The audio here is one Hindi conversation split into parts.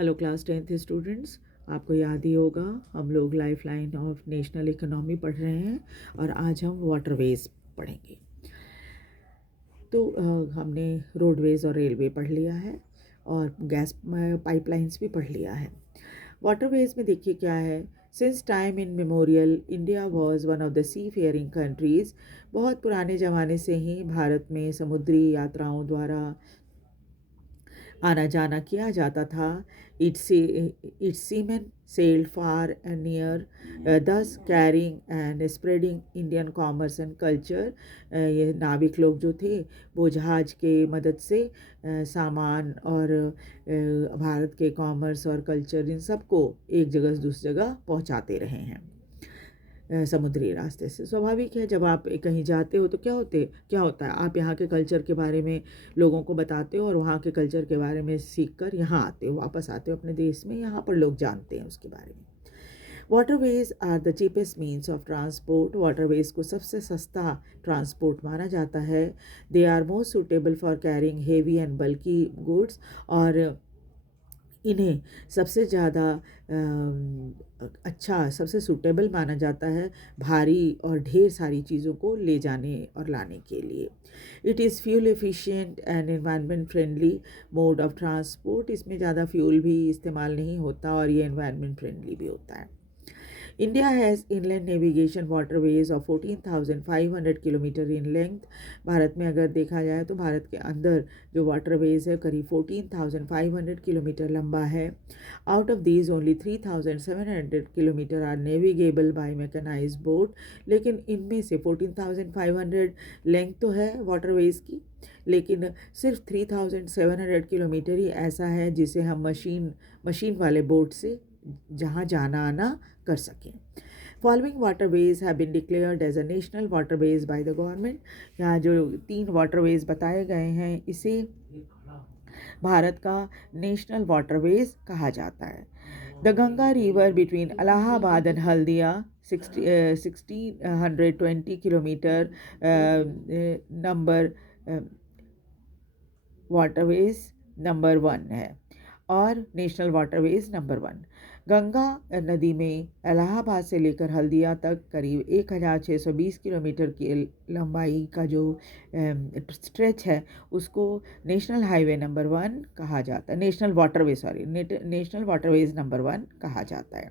हेलो क्लास 10th स्टूडेंट्स, आपको याद ही होगा हम लोग life line of national economy पढ़ रहे हैं और आज हम वाटरवेज पढ़ेंगे। तो हमने रोडवेज और रेलवे पढ़ लिया है और गैस पाइपलाइंस भी पढ़ लिया है। वाटरवेज में देखिए क्या है। Since time immemorial India was one of the seafaring countries. बहुत पुराने ज़माने से ही भारत में समुद्री यात्राओं द्वारा आना जाना किया जाता था। Its seamen sailed far and near, thus carrying and spreading Indian commerce and culture। ये नाविक लोग जो थे वो जहाज के मदद से सामान और भारत के कॉमर्स और कल्चर इन सबको एक जगह से दूसरी जगह पहुंचाते रहे हैं समुद्री रास्ते से। स्वाभाविक है, जब आप कहीं जाते हो तो क्या होता है, आप यहाँ के कल्चर के बारे में लोगों को बताते हो और वहाँ के कल्चर के बारे में सीख कर यहाँ आते हो, वापस आते हो अपने देश में। यहाँ पर लोग जानते हैं उसके बारे में। Waterways are the cheapest means of transport. Waterways को सबसे सस्ता ट्रांसपोर्ट माना जाता है। They are most suitable for carrying heavy and bulky goods. और इन्हें सबसे ज़्यादा अच्छा, सबसे सूटेबल माना जाता है भारी और ढेर सारी चीज़ों को ले जाने और लाने के लिए। It is fuel efficient and environment friendly mode of transport. इसमें ज़्यादा फ्यूल भी इस्तेमाल नहीं होता और ये एनवायरनमेंट फ्रेंडली भी होता है। India has inland navigation waterways of 14,500 kilometre in length. Bharat में अगर देखा जाए तो भारत के अंदर जो वाटरवेज है करीब 14,500 किलोमीटर लंबा है। Out of these only 3,700 kilometre are navigable by mechanise boat. लेकिन इनमें से 14,500 लेंथ तो है वाटरवेज की, लेकिन सिर्फ 3,700 किलोमीटर ही ऐसा है जिसे हम मशीन वाले बोट से जहाँ जाना आना कर सकें। Following waterways have been declared as a national waterways by the government. यहाँ जो 3 वाटरवेज बताए गए हैं इसे भारत का नेशनल वाटरवेज कहा जाता है। The Ganga river between Allahabad and Haldia 1620 kilometre number waterways number 1 है और नेशनल वाटरवेज नंबर 1। गंगा नदी में इलाहाबाद से लेकर हल्दिया तक करीब 1620 किलोमीटर की लंबाई का जो स्ट्रेच है उसको नेशनल हाईवे नंबर 1 कहा जाता है, नेशनल वाटरवेज नंबर 1 कहा जाता है।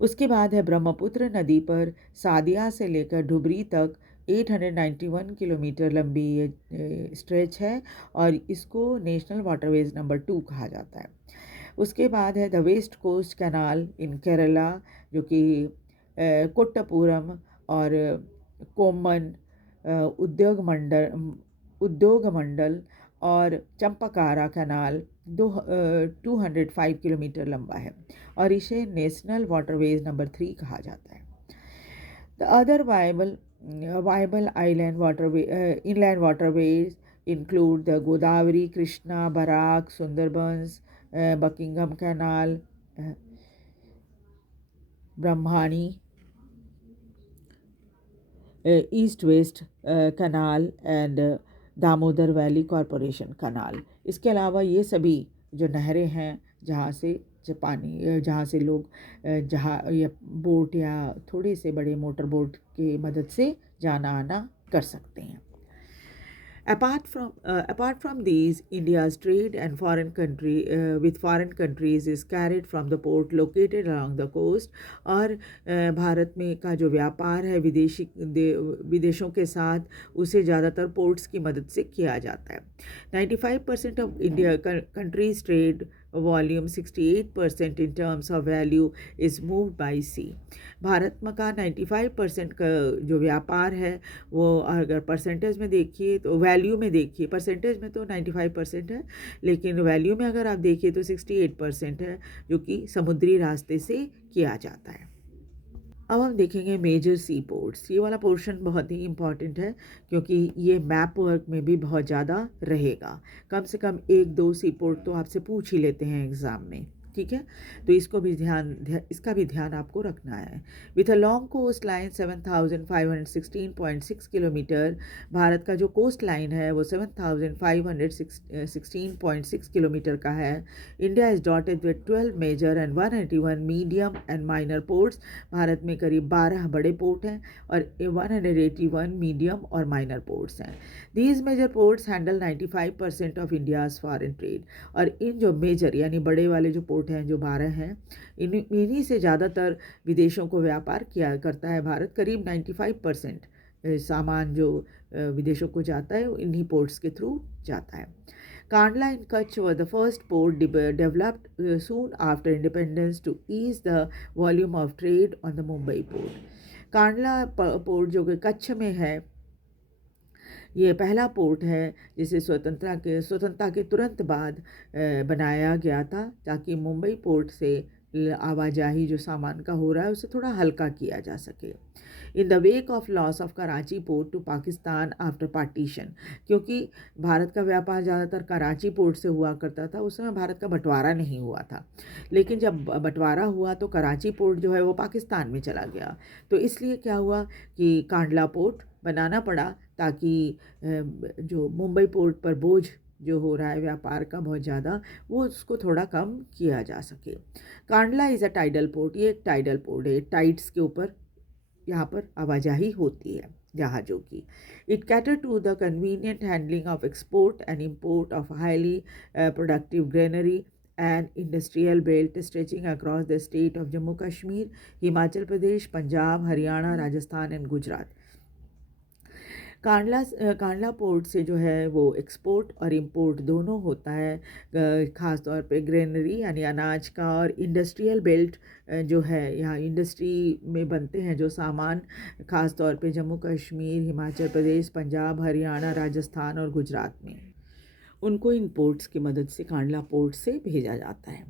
उसके बाद है ब्रह्मपुत्र नदी पर सादिया से लेकर धुबरी तक 891 किलोमीटर लंबी ये स्ट्रेच है और इसको नेशनल वाटरवेज नंबर 2 कहा जाता है। उसके बाद है the west coast canal in Kerala, जो कि कोट्टपुरम और कोम्मन उद्योग मंडल और चंपाकारा कैनाल 205 किलोमीटर लंबा है और इसे नेशनल वाटरवेज नंबर 3 कहा जाता है। The other viable inland waterways include the Godavari, Krishna, Barak, Sundarbans, Buckingham Canal, Brahmani, East-West Canal and Damodar valley corporation canal। इसके अलावा ये सभी जो नहरें हैं जहाँ से लोग या बोट या थोड़े से बड़े मोटर बोट की मदद से जाना आना कर सकते हैं। Apart from these, India's trade and with foreign countries is carried from the port located along the coast। और भारत में का जो व्यापार है विदेशों के साथ उसे ज़्यादातर पोर्ट्स की मदद से किया जाता है। 95% of India countries trade volume 68% in terms of value is moved by sea. Bharat में का 95% का जो व्यापार है वो अगर परसेंटेज में देखिए तो वैल्यू में देखिए, परसेंटेज में तो 95% है लेकिन वैल्यू में अगर आप देखिए तो 68% है जो कि समुद्री रास्ते से किया जाता है। अब हम देखेंगे मेजर सी पोर्ट्स। ये वाला पोर्शन बहुत ही इम्पॉर्टेंट है क्योंकि ये मैप वर्क में भी बहुत ज़्यादा रहेगा। कम से कम 1-2 सी पोर्ट तो आपसे पूछ ही लेते हैं एग्ज़ाम में। ठीक है, तो इसका भी ध्यान आपको रखना है। With a long coast line 7,516.6 kilometre, Bharat का जो कोस्ट लाइन है वो 7,516.6 किलोमीटर का है। India is dotted with 12 major and 181 medium and minor ports. Bharat में करीब 12 बड़े पोर्ट हैं और 181 मीडियम और माइनर पोर्ट्स हैं। These major ports handle 95% of India's foreign trade. और इन जो मेजर यानी बड़े वाले जो पोर्ट हैं जो 12 हैं, इन्हीं से ज़्यादातर विदेशों को व्यापार किया करता है भारत। करीब 95% सामान जो विदेशों को जाता है इन्हीं पोर्ट्स के थ्रू जाता है। Kandla in Kutch was the first port developed soon after independence to ease the volume of trade on the Mumbai port. Kandla port जो कि कच्छ में है, ये पहला पोर्ट है जिसे स्वतंत्रता के तुरंत बाद बनाया गया था ताकि मुंबई पोर्ट से आवाजाही जो सामान का हो रहा है उसे थोड़ा हल्का किया जा सके। In the wake of loss of Karachi port to Pakistan after partition, क्योंकि भारत का व्यापार ज़्यादातर कराची पोर्ट से हुआ करता था, उस समय भारत का बंटवारा नहीं हुआ था। लेकिन जब बंटवारा हुआ तो कराची पोर्ट जो है वो पाकिस्तान में चला गया, तो इसलिए क्या हुआ कि कांडला पोर्ट बनाना पड़ा ताकि जो मुंबई पोर्ट पर बोझ जो हो रहा है व्यापार का बहुत ज़्यादा, वो उसको थोड़ा कम किया जा सके। Kandla is a tidal port, ये एक टाइडल पोर्ट है, टाइड्स के ऊपर यहाँ पर आवाजाही होती है जहाज़ों की। It cater to the convenient handling of export and import of highly productive granary and industrial belt stretching across the state of Jammu Kashmir, Himachal Pradesh, Punjab, Haryana, Rajasthan and Gujarat. Kandla port से जो है वो एक्सपोर्ट और इंपोर्ट दोनों होता है, ख़ास तौर पे ग्रेनरी यानी अनाज का, और इंडस्ट्रियल बेल्ट जो है यहाँ इंडस्ट्री में बनते हैं जो सामान, ख़ास तौर पे जम्मू कश्मीर, हिमाचल प्रदेश, पंजाब, हरियाणा, राजस्थान और गुजरात में, उनको इन पोर्ट्स की मदद से कांडला पोर्ट से भेजा जाता है।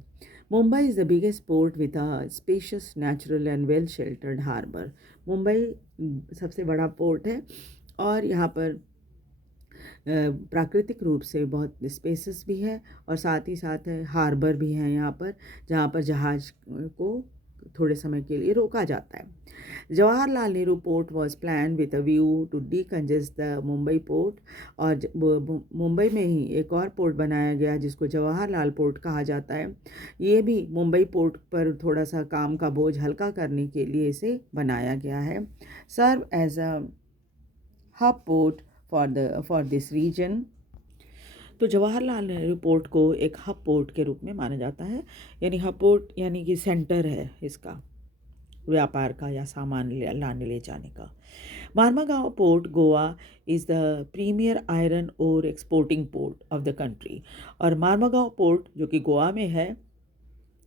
Mumbai is the biggest port with a spacious natural and well sheltered harbour. Mumbai सबसे बड़ा पोर्ट है और यहाँ पर प्राकृतिक रूप से बहुत स्पेसेस भी है और साथ ही साथ हार्बर भी है यहाँ पर, जहाँ पर जहाज़ को थोड़े समय के लिए रोका जाता है। Jawaharlal Nehru port was plan with a view to decongest the Mumbai port, और मुंबई में ही एक और पोर्ट बनाया गया जिसको जवाहरलाल पोर्ट कहा जाता है। ये भी मुंबई पोर्ट पर थोड़ा सा काम का बोझ हल्का करने के लिए इसे बनाया गया है। Serve as a hub port for this region. तो जवाहरलाल नेहरू पोर्ट को एक हब पोर्ट के रूप में माना जाता है, यानी हब पोर्ट यानी कि सेंटर है इसका व्यापार का या सामान लाने ले जाने का। Marmagao port Goa is the premier iron ore exporting port of the country. और मार्मागांव पोर्ट जो कि गोवा में है,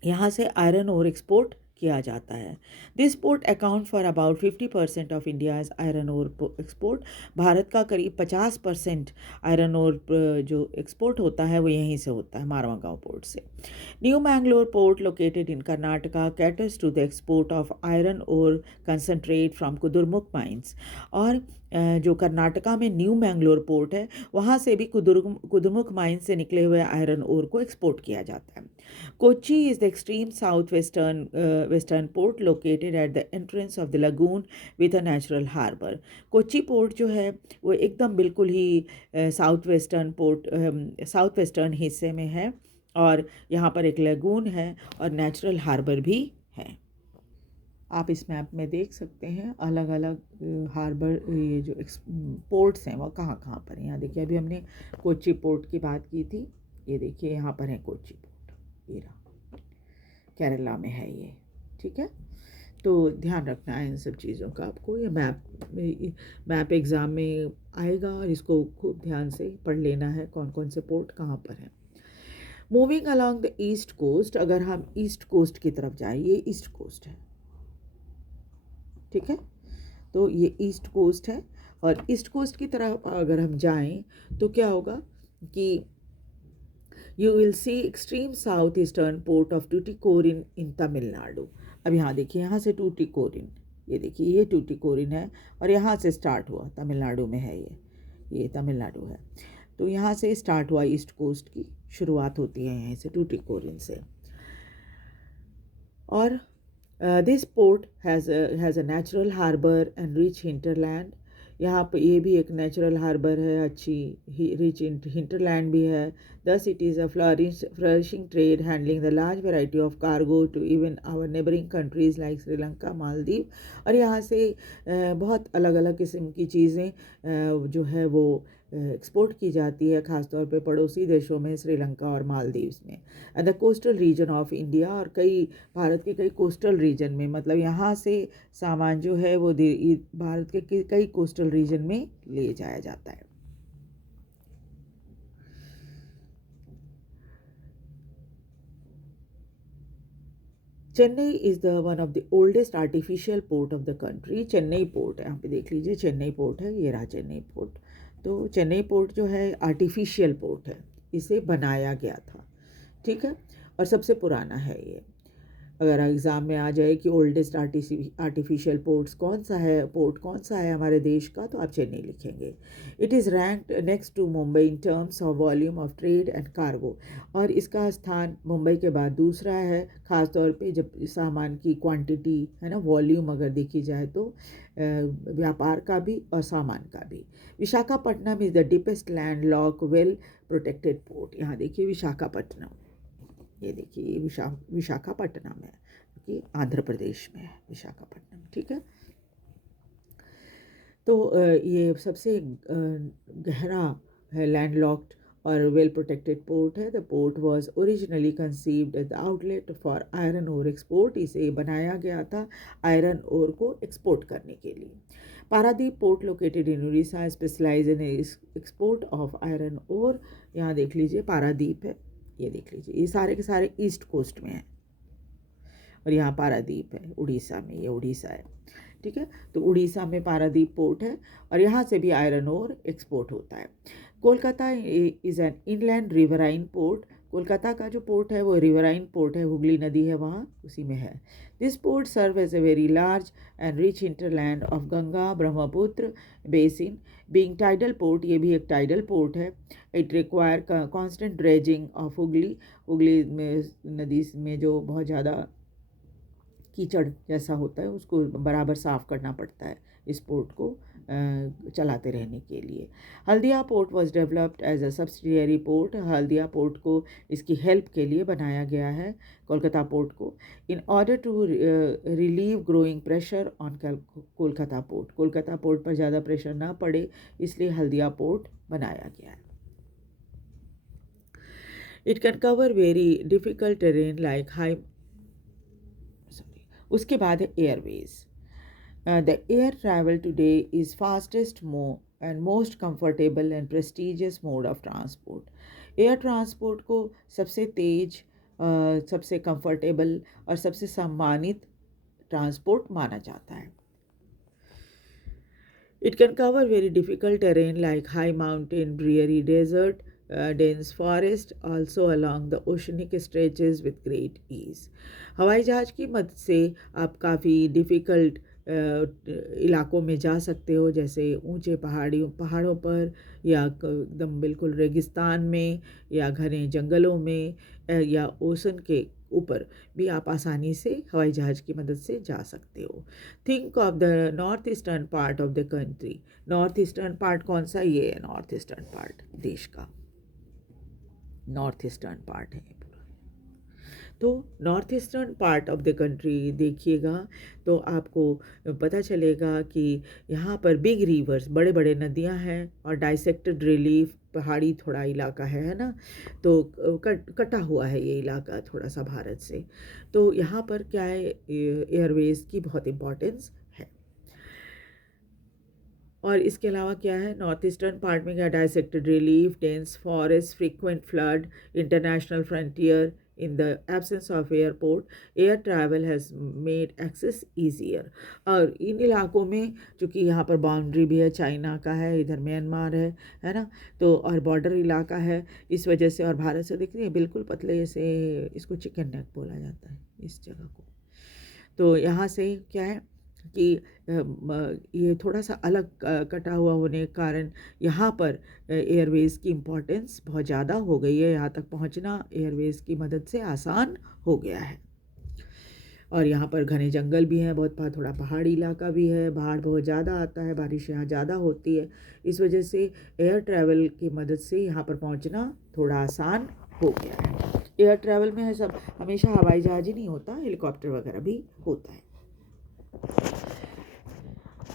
यहाँ से आयरन ओर एक्सपोर्ट किया जाता है। This port account for about 50% of India's iron ore export. Bharat का करीब 50% आयरन ओर जो एक्सपोर्ट होता है वो यहीं से होता है, मारवागांव पोर्ट से। New Mangalore port located in Karnataka caters to the export of iron ore concentrate from Kudremukh mines. और जो कर्नाटका में न्यू मैंगलोर पोर्ट है वहाँ से भी कुदुरमुख माइंस से निकले हुए आयरन ओर को एक्सपोर्ट किया जाता है। Kochi is the extreme western port located at the entrance of the lagoon with a natural harbor. Kochi port जो है वो एकदम बिल्कुल ही साउथ वेस्टर्न हिस्से में है और यहाँ पर एक लगून है और नेचुरल हार्बर भी है। आप इस मैप में देख सकते हैं अलग अलग हार्बर, ये जो पोर्ट्स हैं वो कहाँ कहाँ पर हैं। यहाँ देखिए अभी हमने कोची पोर्ट की बात की थी, ये देखिए यहाँ पर है कोची पोर्ट, ये रहा, केरला में है ये, ठीक है। तो ध्यान रखना है इन सब चीज़ों का आपको। ये मैप एग्ज़ाम में आएगा और इसको खूब ध्यान से पढ़ लेना है कौन कौन से पोर्ट कहाँ पर हैं। Moving along the east coast, अगर हम ईस्ट कोस्ट की तरफ जाएं, ये ईस्ट कोस्ट है, ठीक है। तो ये ईस्ट कोस्ट है और ईस्ट कोस्ट की तरफ अगर हम जाएं तो क्या होगा कि You will see extreme southeastern port of Tuticorin in Tamil Nadu. अब यहाँ देखिए, यहाँ से टूटिकोरिन, ये देखिए ये टूटिकोरिन है और यहाँ से स्टार्ट हुआ, तमिलनाडु में है ये तमिलनाडु है। तो यहाँ से स्टार्ट हुआ, ईस्ट कोस्ट की शुरुआत होती है यहीं से टूटिकोरिन से। और this port has a natural harbour and rich hinterland. यहाँ पर ये भी एक नेचुरल हार्बर है, अच्छी रिच हिंटरलैंड भी है। Thus it is a flourishing trade handling the large variety of cargo to even our neighbouring countries like Sri Lanka, Maldives. और यहाँ से बहुत अलग अलग किस्म की चीज़ें जो है वो एक्सपोर्ट की जाती है, ख़ासतौर पे पड़ोसी देशों में, श्रीलंका और मालदीव्स में। The coastal region of India, और कई भारत के कई कोस्टल रीजन में, मतलब यहाँ से सामान जो है वो भारत के कई कोस्टल रीजन में ले जाया जाता है। Chennai is the one of the oldest artificial port of the country. Chennai port, यहाँ पे देख लीजिए, चेन्नई पोर्ट है, ये रहा चेन्नई पोर्ट। तो चेन्नई पोर्ट जो है आर्टिफिशियल पोर्ट है, इसे बनाया गया था, ठीक है, और सबसे पुराना है ये। अगर एग्ज़ाम में आ जाए कि ओल्डेस्ट आर्टिफिशियल पोर्ट कौन सा है हमारे देश का, तो आप चेन्नई लिखेंगे। It is ranked next to Mumbai in terms of volume of trade and cargo. और इसका स्थान मुंबई के बाद दूसरा है, ख़ास तौर पे जब सामान की क्वांटिटी है ना, वॉल्यूम अगर देखी जाए तो व्यापार का भी और सामान का भी। Visakhapatnam is the deepest land lock well protected port. यहाँ देखिए विशाखापट्टनम, ये देखिए ये विशाखापट्टनम है, कि आंध्र प्रदेश में है विशाखापट्टनम, ठीक है। तो ये सबसे गहरा है, लैंडलॉक्ड और वेल प्रोटेक्टेड पोर्ट है। The port was originally conceived as the outlet for iron ore export. इसे बनाया गया था आयरन ओर को एक्सपोर्ट करने के लिए। Paradip port located in Orissa specialise in export of iron ore. यहाँ देख लीजिए पारादीप है, ये देख लीजिए, ये सारे के सारे ईस्ट कोस्ट में हैं, और यहाँ पारादीप है उड़ीसा में, ये उड़ीसा है, ठीक है। तो उड़ीसा में पारादीप पोर्ट है, और यहाँ से भी आयरन ओर एक्सपोर्ट होता है। Kolkata is an inland riverine port. Kolkata का जो पोर्ट है वो रिवराइन पोर्ट है, हुगली नदी है वहाँ, उसी में है। This port serve as a very large and rich hinterland of Ganga Brahmaputra basin being tidal port. ये भी एक टाइडल पोर्ट है। It require constant dredging of Hooghly में नदी में जो बहुत ज़्यादा कीचड़ जैसा होता है उसको बराबर साफ़ करना पड़ता है इस पोर्ट को चलाते रहने के लिए। Haldia port was developed as a subsidiary port. Haldia port को इसकी हेल्प के लिए बनाया गया है, कोलकाता पोर्ट को, in order to relieve growing pressure on Kolkata port. Kolkata port पर ज़्यादा प्रेशर ना पड़े, इसलिए हल्दिया पोर्ट बनाया गया है। It can cover very difficult terrain like high. उसके बाद है Airways. The air travel today is fastest and most comfortable and prestigious mode of transport. Air transport को सबसे तेज, सबसे कंफर्टेबल और सबसे सम्मानित ट्रांसपोर्ट माना जाता है। It can cover very difficult terrain like high mountain, dreary desert, dense forest, also along the oceanic stretches with great ease. हवाई जहाज़ की मदद से आप काफ़ी डिफ़िकल्ट इलाकों में जा सकते हो, जैसे ऊंचे पहाड़ों पर, या एकदम बिल्कुल रेगिस्तान में, या घने जंगलों में, या ओशन के ऊपर भी आप आसानी से हवाई जहाज़ की मदद से जा सकते हो। Think of the north eastern part of the country. North eastern part कौन सा? ये है नॉर्थ ईस्टर्न पार्ट देश का, नॉर्थ ईस्टर्न पार्ट है पूरा। तो north eastern part of the country देखिएगा तो आपको पता चलेगा कि यहाँ पर बिग रिवर्स, बड़े बड़े नदियाँ हैं, और डाइसेक्टेड रिलीफ, पहाड़ी थोड़ा इलाका है ना, तो कटा हुआ है ये इलाका थोड़ा सा भारत से। तो यहाँ पर क्या है, एयरवेज की बहुत इम्पोर्टेंस है। और इसके अलावा क्या है, नॉर्थ ईस्टर्न पार्ट में क्या, dissected relief, dense forest, frequent flood, international frontier. In the absence of airport, air travel has made access easier. और इन इलाकों में चूँकि यहाँ पर बाउंड्री भी है, चाइना का है, इधर म्यांमार है ना, तो और बॉर्डर इलाका है, इस वजह से, और भारत से दिख रही है बिल्कुल पतले से, इसको चिकन नेक बोला जाता है इस जगह को। तो यहाँ से क्या है कि ये थोड़ा सा अलग कटा हुआ होने के कारण यहाँ पर एयरवेज़ की इम्पोर्टेंस बहुत ज़्यादा हो गई है। यहाँ तक पहुँचना एयरवेज़ की मदद से आसान हो गया है। और यहाँ पर घने जंगल भी हैं, बहुत थोड़ा पहाड़ी इलाका भी है, बाढ़ बहुत ज़्यादा आता है, बारिश यहाँ ज़्यादा होती है। इस वजह से एयर ट्रैवल की मदद से यहाँ पर पहुँचना थोड़ा आसान हो गया है। एयर ट्रैवल में है सब हमेशा हवाई जहाज़ ही नहीं होता, हेलीकॉप्टर वगैरह भी होता है।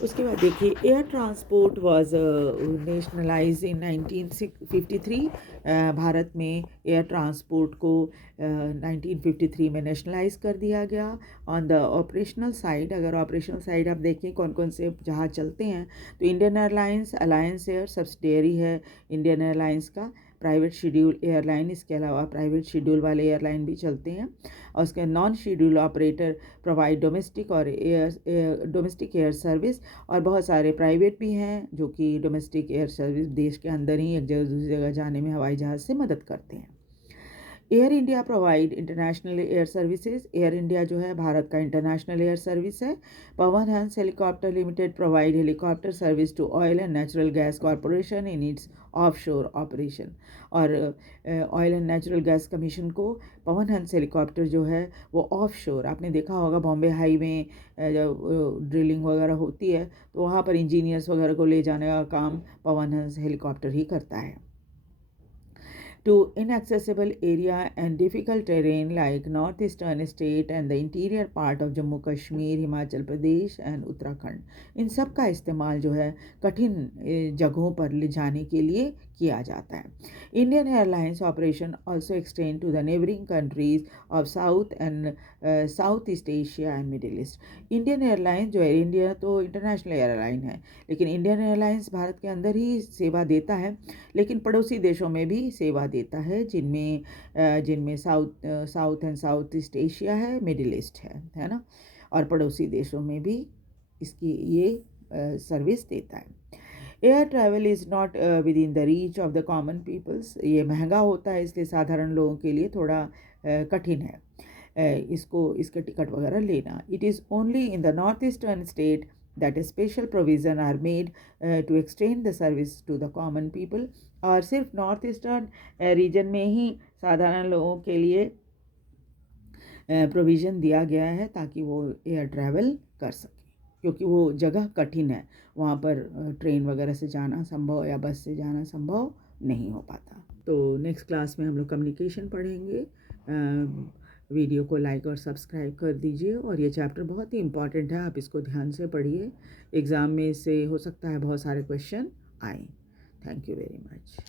उसके बाद देखिए, एयर ट्रांसपोर्ट वाज नेशनलाइज इन 1953। भारत में एयर ट्रांसपोर्ट को 1953 में नेशनलाइज कर दिया गया। ऑन द ऑपरेशनल साइड, अगर ऑपरेशनल साइड आप देखें कौन कौन से जहाज़ चलते हैं, तो Indian airlines, alliance air subsidiary है इंडियन एयरलाइंस का, प्राइवेट शेड्यूल एयरलाइन, इसके अलावा प्राइवेट शेड्यूल वाले एयरलाइन भी चलते हैं। और उसके non schedule operator provide domestic और डोमेस्टिक एयर सर्विस, और बहुत सारे प्राइवेट भी हैं जो कि डोमेस्टिक एयर सर्विस देश के अंदर ही एक जगह दूसरी जगह जाने में हवाई जहाज़ से मदद करते हैं। Air India provide international air services, air India जो है भारत का इंटरनेशनल एयर सर्विस है। Pawan Hans helicopter limited provide helicopter service to oil and natural gas corporation in its offshore operation. और oil and natural gas commission को पवन हंस हेलीकॉप्टर जो है वो ऑफशोर, आपने देखा होगा बॉम्बे हाई में जब ड्रिलिंग वगैरह होती है तो वहाँ पर इंजीनियर्स वगैरह को ले जाने का काम पवन हंस हेलीकॉप्टर ही करता है। To inaccessible area and difficult terrain like northeastern state and the interior part of Jammu Kashmir, Himachal Pradesh and Uttarakhand, इन सब का इस्तेमाल जो है कठिन जगहों पर ले जाने के लिए किया जाता है। Indian Airlines operation also extend to the neighbouring countries of south and south east Asia and middle east. Indian Airlines जो एयर इंडिया तो इंटरनेशनल एयरलाइन है, लेकिन इंडियन एयरलाइंस भारत के अंदर ही सेवा देता है, लेकिन पड़ोसी देशों में भी सेवा देता है, जिनमें south and south east Asia है, मिडिल ईस्ट है ना, और पड़ोसी देशों में भी इसकी ये सर्विस देता है। Air travel is not within the reach of the common peoples, ये महंगा होता है इसलिए साधारण लोगों के लिए थोड़ा कठिन है इसके टिकट वगैरह लेना। It is only in the north eastern state that a special provision are made to extend the service to the common people, और सिर्फ नॉर्थ ईस्टर्न रीजन में ही साधारण लोगों के लिए प्रोविज़न दिया गया है ताकि वो एयर ट्रैवल कर सके, क्योंकि वो जगह कठिन है, वहाँ पर ट्रेन वगैरह से जाना संभव या बस से जाना संभव नहीं हो पाता। तो नेक्स्ट क्लास में हम लोग कम्युनिकेशन पढ़ेंगे। वीडियो को लाइक और सब्सक्राइब कर दीजिए, और ये चैप्टर बहुत ही इम्पॉर्टेंट है, आप इसको ध्यान से पढ़िए, एग्ज़ाम में इससे हो सकता है बहुत सारे क्वेश्चन आए। Thank you very much.